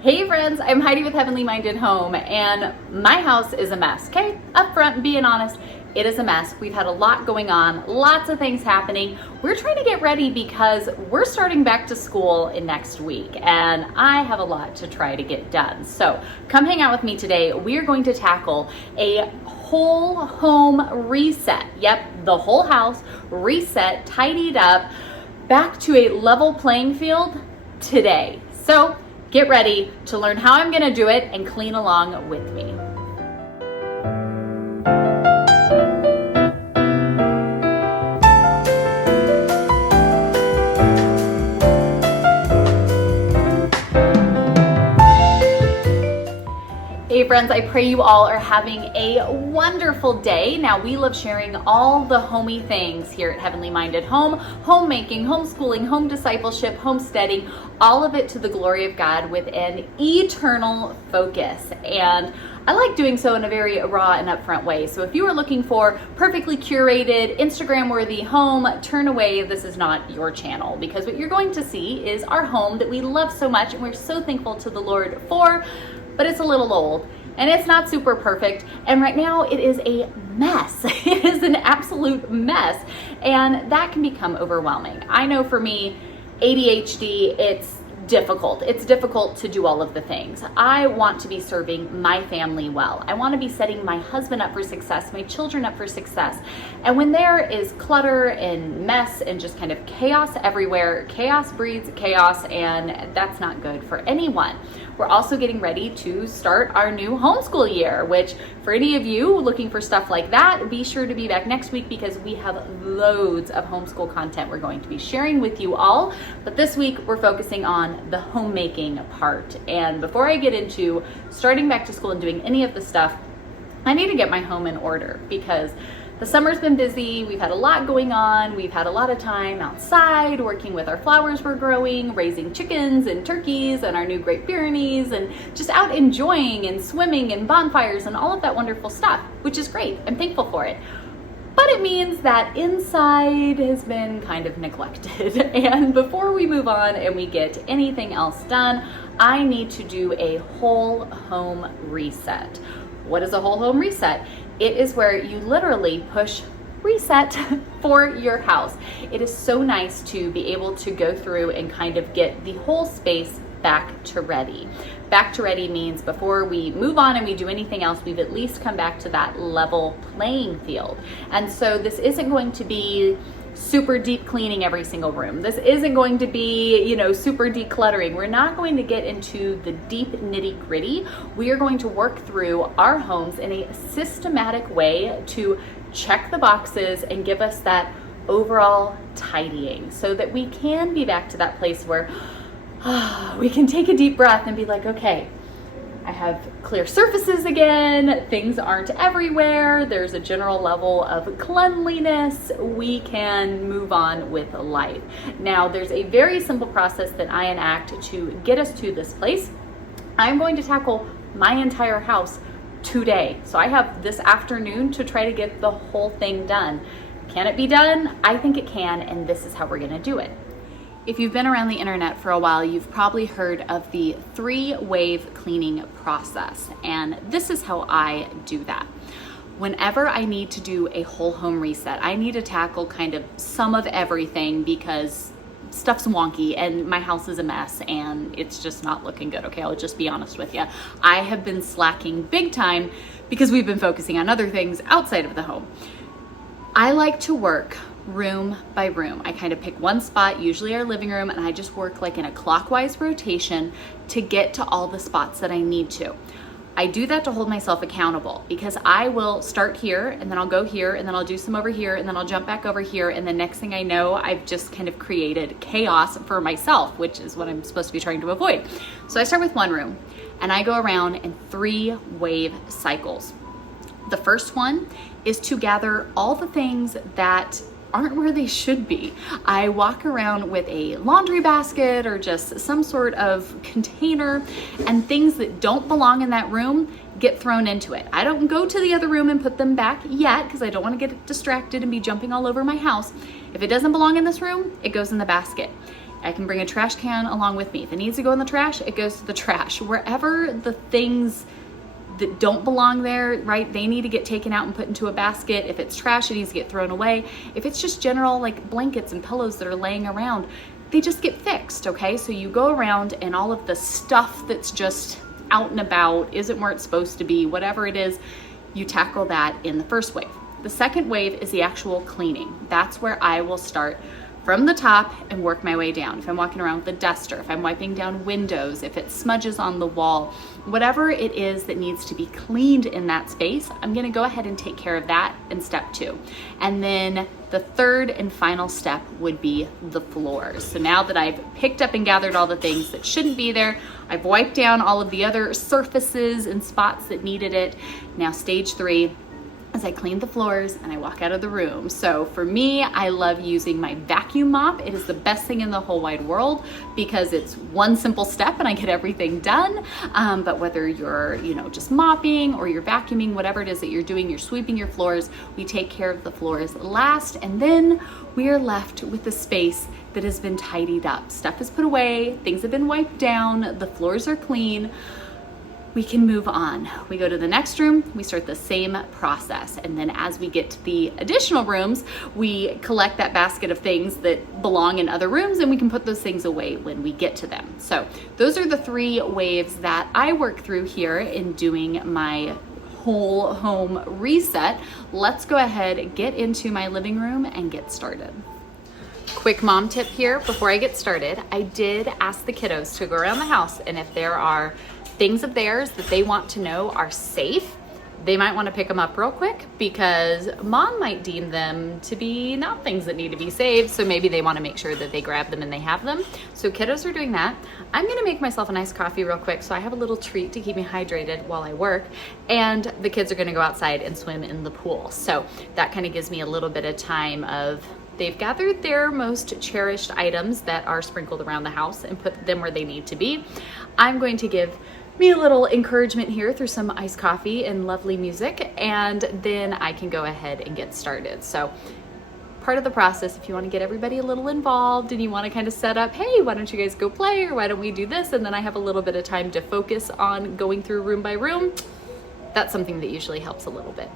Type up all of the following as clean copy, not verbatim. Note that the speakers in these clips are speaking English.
Hey friends, I'm Heidi with Heavenly Minded Home, and my house is a mess, okay? Up front, being honest, it is a mess. We've had a lot going on, lots of things happening. We're trying to get ready because we're starting back to school in next week, and I have a lot to try to get done. So come hang out with me today. We are going to tackle a whole home reset. Yep, the whole house reset, tidied up, back to a level playing field today. So get ready to learn how I'm gonna do it and clean along with me. Hey friends, I pray you all are having a wonderful day. Now, we love sharing all the homey things here at Heavenly Minded Home, homemaking, homeschooling, home discipleship, homesteading, all of it to the glory of God with an eternal focus. And I like doing so in a very raw and upfront way. So if you are looking for perfectly curated, Instagram-worthy home, turn away. This is not your channel, because what you're going to see is our home that we love so much and we're so thankful to the Lord for, but it's a little old and it's not super perfect. And right now it is a mess. It is an absolute mess. And that can become overwhelming. I know for me, ADHD, it's difficult. It's difficult to do all of the things. I want to be serving my family well. I want to be setting my husband up for success, my children up for success. And when there is clutter and mess and just kind of chaos everywhere, chaos breeds chaos, and that's not good for anyone. We're also getting ready to start our new homeschool year, which for any of you looking for stuff like that, be sure to be back next week because we have loads of homeschool content we're going to be sharing with you all. But this week we're focusing on the homemaking part. And before I get into starting back to school and doing any of the stuff, I need to get my home in order because the summer's been busy. We've had a lot going on. We've had a lot of time outside working with our flowers we're growing, raising chickens and turkeys and our new Great Pyrenees, and just out enjoying and swimming and bonfires and all of that wonderful stuff, which is great. I'm thankful for it. But it means that inside has been kind of neglected. And before we move on and we get anything else done, I need to do a whole home reset. What is a whole home reset? It is where you literally push reset for your house. It is so nice to be able to go through and kind of get the whole space back to ready. Back to ready means before we move on and we do anything else, we've at least come back to that level playing field. And so this isn't going to be super deep cleaning every single room. This isn't going to be, super decluttering. We're not going to get into the deep nitty gritty. We are going to work through our homes in a systematic way to check the boxes and give us that overall tidying so that we can be back to that place where we can take a deep breath and be like, okay, I have clear surfaces again, things aren't everywhere, there's a general level of cleanliness, we can move on with life. Now, there's a very simple process that I enact to get us to this place. I'm going to tackle my entire house today. So I have this afternoon to try to get the whole thing done. Can it be done? I think it can, and this is how we're gonna do it. If you've been around the internet for a while, you've probably heard of the 3-wave cleaning process, and this is how I do that. Whenever I need to do a whole home reset, I need to tackle kind of some of everything because stuff's wonky and my house is a mess and it's just not looking good. Okay, I'll just be honest with you. I have been slacking big time because we've been focusing on other things outside of the home. I like to work room by room. I kind of pick one spot, usually our living room, and I just work like in a clockwise rotation to get to all the spots that I need to. I do that to hold myself accountable because I will start here and then I'll go here and then I'll do some over here and then I'll jump back over here, and the next thing I know, I've just kind of created chaos for myself, which is what I'm supposed to be trying to avoid. So I start with one room and I go around in 3-wave cycles. The first one is to gather all the things that aren't where they should be. I walk around with a laundry basket or just some sort of container, and things that don't belong in that room get thrown into it. I don't go to the other room and put them back yet because I don't want to get distracted and be jumping all over my house. If it doesn't belong in this room, it goes in the basket. I can bring a trash can along with me. If it needs to go in the trash, it goes to the trash. Wherever the things that don't belong there, right, they need to get taken out and put into a basket. If it's trash, it needs to get thrown away. If it's just general like blankets and pillows that are laying around, they just get fixed, okay? So you go around and all of the stuff that's just out and about, isn't where it's supposed to be, whatever it is, you tackle that in the first wave. The second wave is the actual cleaning. That's where I will start from the top and work my way down. If I'm walking around with a duster, if I'm wiping down windows, if it smudges on the wall, whatever it is that needs to be cleaned in that space, I'm gonna go ahead and take care of that in step 2. And then the third and final step would be the floors. So now that I've picked up and gathered all the things that shouldn't be there, I've wiped down all of the other surfaces and spots that needed it. Now stage 3, as I clean the floors and I walk out of the room. So for me, I love using my vacuum mop. It is the best thing in the whole wide world because it's one simple step and I get everything done. But whether you're, just mopping or you're vacuuming, whatever it is that you're doing, you're sweeping your floors, we take care of the floors last. And then we are left with the space that has been tidied up. Stuff is put away, things have been wiped down, the floors are clean. We can move on. We go to the next room, we start the same process. And then as we get to the additional rooms, we collect that basket of things that belong in other rooms and we can put those things away when we get to them. So those are the 3 waves that I work through here in doing my whole home reset. Let's go ahead, get into my living room and get started. Quick mom tip here before I get started. I did ask the kiddos to go around the house, and if there are things of theirs that they want to know are safe, they might want to pick them up real quick because mom might deem them to be not things that need to be saved. So maybe they want to make sure that they grab them and they have them. So kiddos are doing that. I'm going to make myself a nice coffee real quick so I have a little treat to keep me hydrated while I work. And the kids are going to go outside and swim in the pool. So that kind of gives me a little bit of time of they've gathered their most cherished items that are sprinkled around the house and put them where they need to be. I'm going to give me a little encouragement here through some iced coffee and lovely music, and then I can go ahead and get started. So part of the process, if you want to get everybody a little involved and you want to kind of set up, hey, why don't you guys go play, or why don't we do this, and then I have a little bit of time to focus on going through room by room, that's something that usually helps a little bit.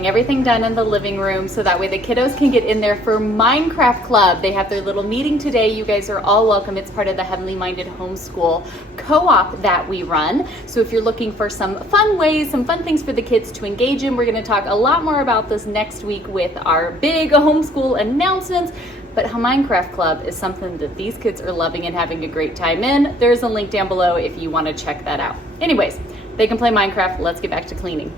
getting everything done in the living room so that way the kiddos can get in there for Minecraft Club. They have their little meeting today. You guys are all welcome. It's part of the Heavenly Minded Homeschool co-op that we run. So if you're looking for some fun ways, some fun things for the kids to engage in, we're going to talk a lot more about this next week with our big homeschool announcements. But Minecraft Club is something that these kids are loving and having a great time in. There's a link down below if you want to check that out. Anyways, they can play Minecraft. Let's get back to cleaning.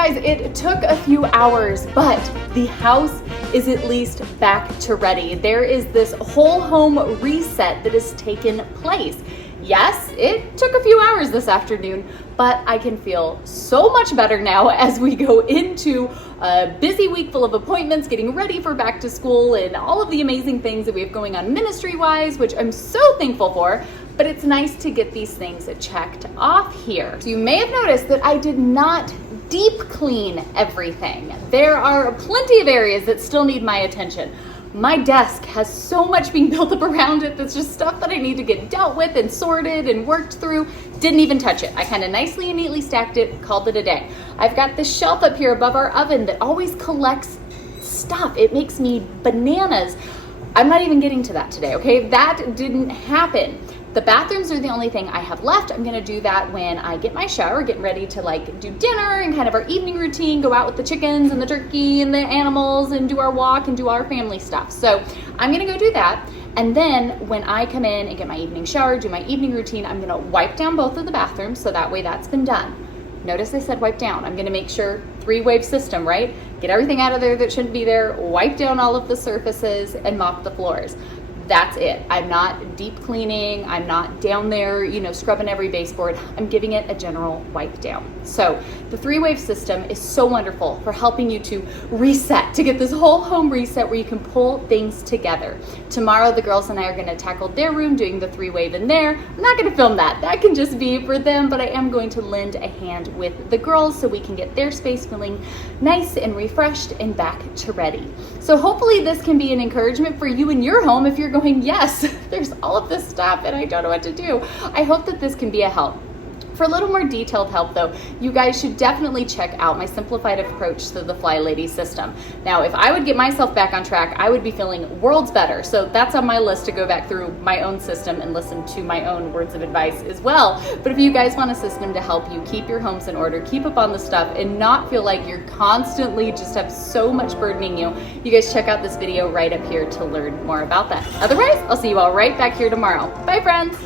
guys, it took a few hours, but the house is at least back to ready. There is this whole home reset that has taken place. Yes, it took a few hours this afternoon, but I can feel so much better now as we go into a busy week full of appointments, getting ready for back to school and all of the amazing things that we have going on ministry-wise, which I'm so thankful for. But it's nice to get these things checked off here. So you may have noticed that I did not deep clean everything. There are plenty of areas that still need my attention. My desk has so much being built up around it that's just stuff that I need to get dealt with and sorted and worked through. Didn't even touch it. I kind of nicely and neatly stacked it, called it a day. I've got this shelf up here above our oven that always collects stuff. It makes me bananas. I'm not even getting to that today, okay? That didn't happen. The bathrooms are the only thing I have left. I'm gonna do that when I get my shower, getting ready to like do dinner and kind of our evening routine, go out with the chickens and the turkey and the animals and do our walk and do our family stuff. So I'm gonna go do that. And then when I come in and get my evening shower, do my evening routine, I'm gonna wipe down both of the bathrooms so that way that's been done. Notice I said wipe down. I'm gonna make sure 3-wave system, right? Get everything out of there that shouldn't be there, wipe down all of the surfaces and mop the floors. That's it. I'm not deep cleaning. I'm not down there, scrubbing every baseboard. I'm giving it a general wipe down. So the 3-wave system is so wonderful for helping you to reset, to get this whole home reset where you can pull things together. Tomorrow, the girls and I are going to tackle their room, doing the 3-wave in there. I'm not going to film that. That can just be for them, but I am going to lend a hand with the girls so we can get their space feeling nice and refreshed and back to ready. So hopefully this can be an encouragement for you in your home if you're going, yes, there's all of this stuff and I don't know what to do. I hope that this can be a help. For a little more detailed help though, you guys should definitely check out my simplified approach to the Fly Lady system. Now, if I would get myself back on track, I would be feeling worlds better. So that's on my list to go back through my own system and listen to my own words of advice as well. But if you guys want a system to help you keep your homes in order, keep up on the stuff and not feel like you're constantly just have so much burdening you, you guys check out this video right up here to learn more about that. Otherwise, I'll see you all right back here tomorrow. Bye friends.